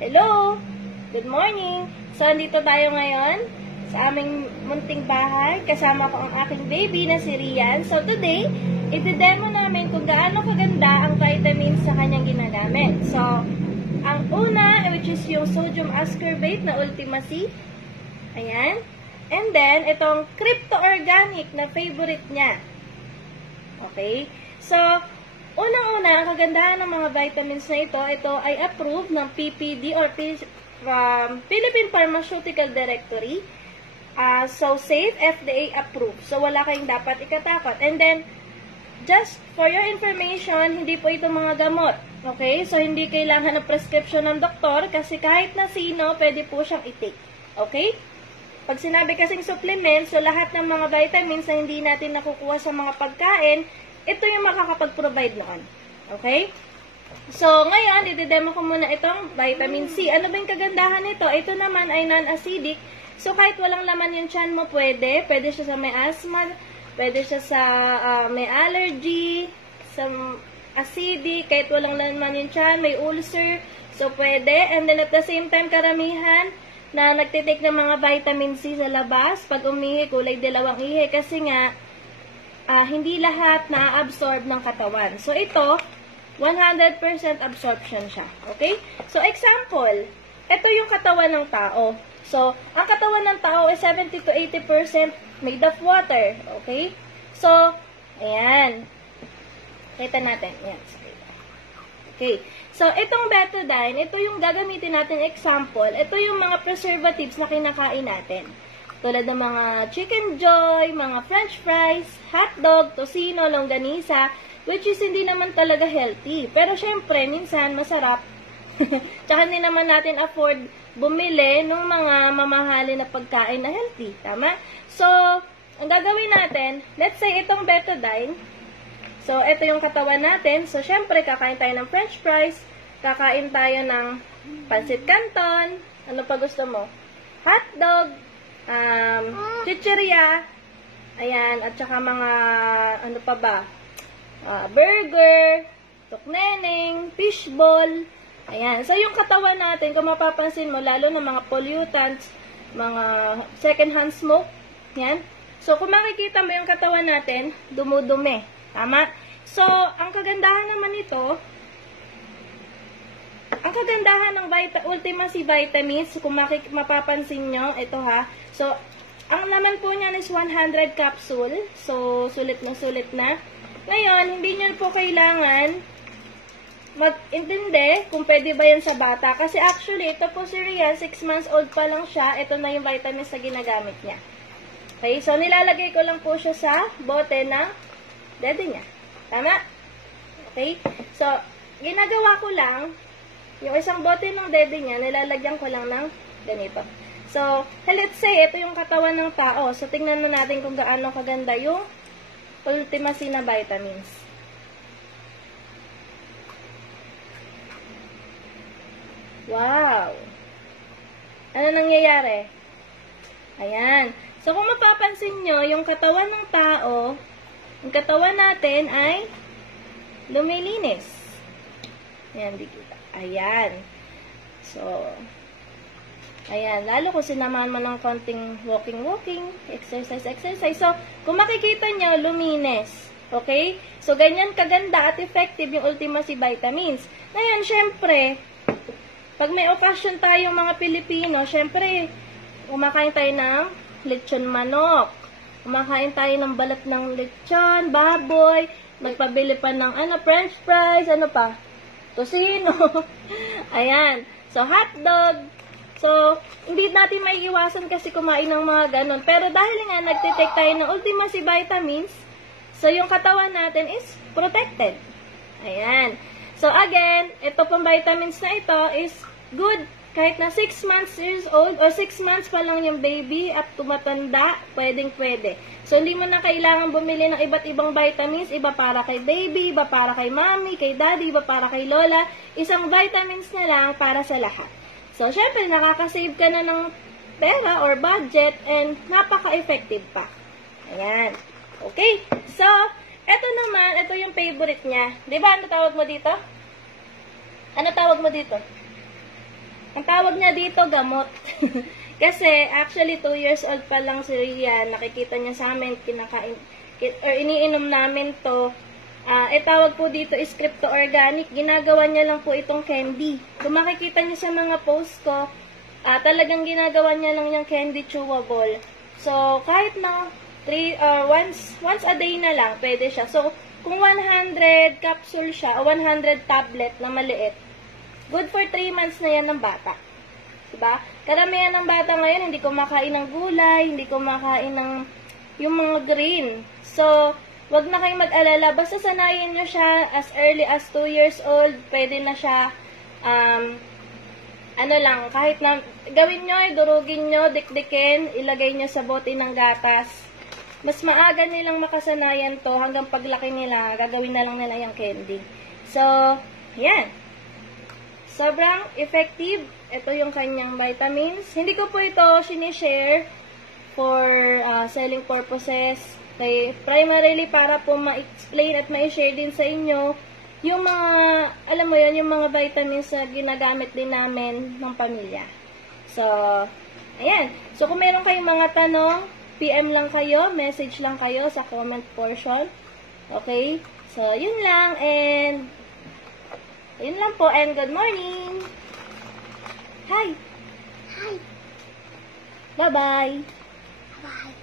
Hello! Good morning! So, andito tayo ngayon sa aming munting bahay. Kasama ko ang aking baby na si Rian. So, today, iti-demo namin kung gaano kaganda ang vitamins sa kanyang ginagamit. So, ang una, which is yung sodium ascorbate na Ultima C. Ayan. And then, itong crypto-organic na favorite niya. Okay? So, unang-una, ang kagandahan ng mga vitamins na ito ay approved ng PPD or Philippine Pharmaceutical Directory. So, safe, FDA approved. So, wala kayong dapat ikatakot. And then, just for your information, hindi po ito mga gamot. Okay? So, hindi kailangan ng prescription ng doktor kasi kahit na sino, pwede po siyang i-take. Okay? Pag sinabi kasing supplement, so lahat ng mga vitamins na hindi natin nakukuha sa mga pagkain, ito yung makakapag-provide noon. Okay? So, ngayon, i-demo ko muna itong vitamin C. Ano ba yung kagandahan nito? Ito naman ay non-acidic. So, kahit walang laman yung tiyan mo, pwede. Pwede siya sa may asthma, pwede siya sa may allergy, sa acidic, kahit walang laman yung tiyan, may ulcer. So, pwede. And then, at the same time, karamihan na nagtitake ng mga vitamin C sa labas, pag umihi, kulay dalawang ihi, kasi nga, hindi lahat na-absorb ng katawan. So, ito, 100% absorption siya. Okay? So, example, ito yung katawan ng tao. So, ang katawan ng tao is 70 to 80% made of water. Okay? So, ayan. Kita natin. Ayan. Okay. So, itong betadine, ito yung gagamitin natin example. Ito yung mga preservatives na kinakain natin. Tulad ng mga chicken joy, mga french fries, hotdog, tocino, longganisa, which is hindi naman talaga healthy. Pero syempre, minsan masarap. Tsaka hindi naman natin afford bumili ng mga mamahalin na pagkain na healthy. Tama? So, ang gagawin natin, let's say itong betadine. So, ito yung katawan natin. So, syempre, kakain tayo ng french fries, kakain tayo ng pancit canton, ano pa gusto mo? Hotdog, chicheria, ayan, at saka mga, ano pa ba, burger, tukneneng, fishball, ayan. So, yung katawan natin, kung mapapansin mo, lalo na mga pollutants, mga second-hand smoke, yan. So, kung makikita mo yung katawan natin, dumudumi. Tama? So, ang kagandahan naman nito, ang kagandahan ng Ultima C vitamins, kung mapapansin nyo, ito ha. So, ang laman po niyan is 100 capsule. So, sulit na. Ngayon, hindi nyo po kailangan mag-intindi kung pwede ba yan sa bata. Kasi actually, ito po si Rian, 6 months old pa lang siya. Ito na yung vitamins na ginagamit niya. Okay, so nilalagay ko lang po siya sa bote ng dede niya. Tama? Okay? So, ginagawa ko lang, yung isang bote ng dede niya, nilalagyan ko lang ng ganito. So, let's say, ito yung katawan ng tao. So, tingnan na natin kung gaano kaganda yung Ultima C na vitamins. Wow! Ano nangyayari? Ayan. So, kung mapapansin nyo, yung katawan ng tao, yung katawan natin ay lumilinis. Ayan, di kita. Ayan. So, ayan. Lalo kung sinamahan mo ng konting walking, exercise. So, kung makikita nyo, luminis. Okay? So, ganyan kaganda at effective yung Ultima C vitamins. Ngayon, syempre, pag may okasyon tayong mga Pilipino, syempre, kumakain tayo ng lechon manok. Kumakain tayo ng balat ng lechon, baboy, magpabili pa ng french fries, ano pa? Tocino. Ayan. So, hotdog. So, hindi natin may iwasan kasi kumain ng mga ganon. Pero dahil nga nagtitake tayo ng Ultima C vitamins, so yung katawan natin is protected. Ayan. So, again, ito pong vitamins na ito is good. Kahit na 6 months years old o 6 months pa lang yung baby at tumatanda, pwedeng-pwede. So, hindi mo na kailangan bumili ng iba't ibang vitamins. Iba para kay baby, iba para kay mommy, kay daddy, iba para kay lola. Isang vitamins na lang para sa lahat. So, syempre, nakaka-save ka na ng pera or budget and napaka-effective pa. Ayan. Okay? So, eto naman, ito yung favorite niya. Diba, ano tawag mo dito? Ano tawag mo dito? Ang tawag niya dito, gamot. Kasi, actually, 2 years old pa lang si Rian. Nakikita niya sa amin, kinakain, or iniinom namin to. Tawag po dito is crypto organic. Ginagawa niya lang po itong candy. Kung makikita niyo sa mga post ko, talagang ginagawa niya lang yung candy chewable. So, kahit na once a day na lang, pwede siya. So, kung 100 capsule siya, o 100 tablet na maliit, good for 3 months na yan ng bata. Diba? Karamihan ng bata ngayon, hindi kumakain ng gulay, hindi kumakain ng yung mga green. So, wag na kayong mag-alala. Basta sanayin nyo siya as early as 2 years old, pwede na siya, kahit na, gawin nyo, durugin nyo, dikdikin, ilagay nyo sa bote ng gatas. Mas maaga nilang makasanayan to hanggang paglaki nila, gagawin na lang nila yung candy. So, yan. Sobrang effective. Ito yung kanyang vitamins. Hindi ko po ito sinishare for selling purposes. Okay, primarily para po ma-explain at ma-share din sa inyo yung mga, alam mo yan, yung mga vitamins na ginagamit din namin ng pamilya. So, ayan. So, kung meron kayong mga tanong, PM lang kayo, message lang kayo sa comment portion. Okay? So, yun lang, and yun lang po, and good morning! Hi! Hi. Bye-bye! Bye.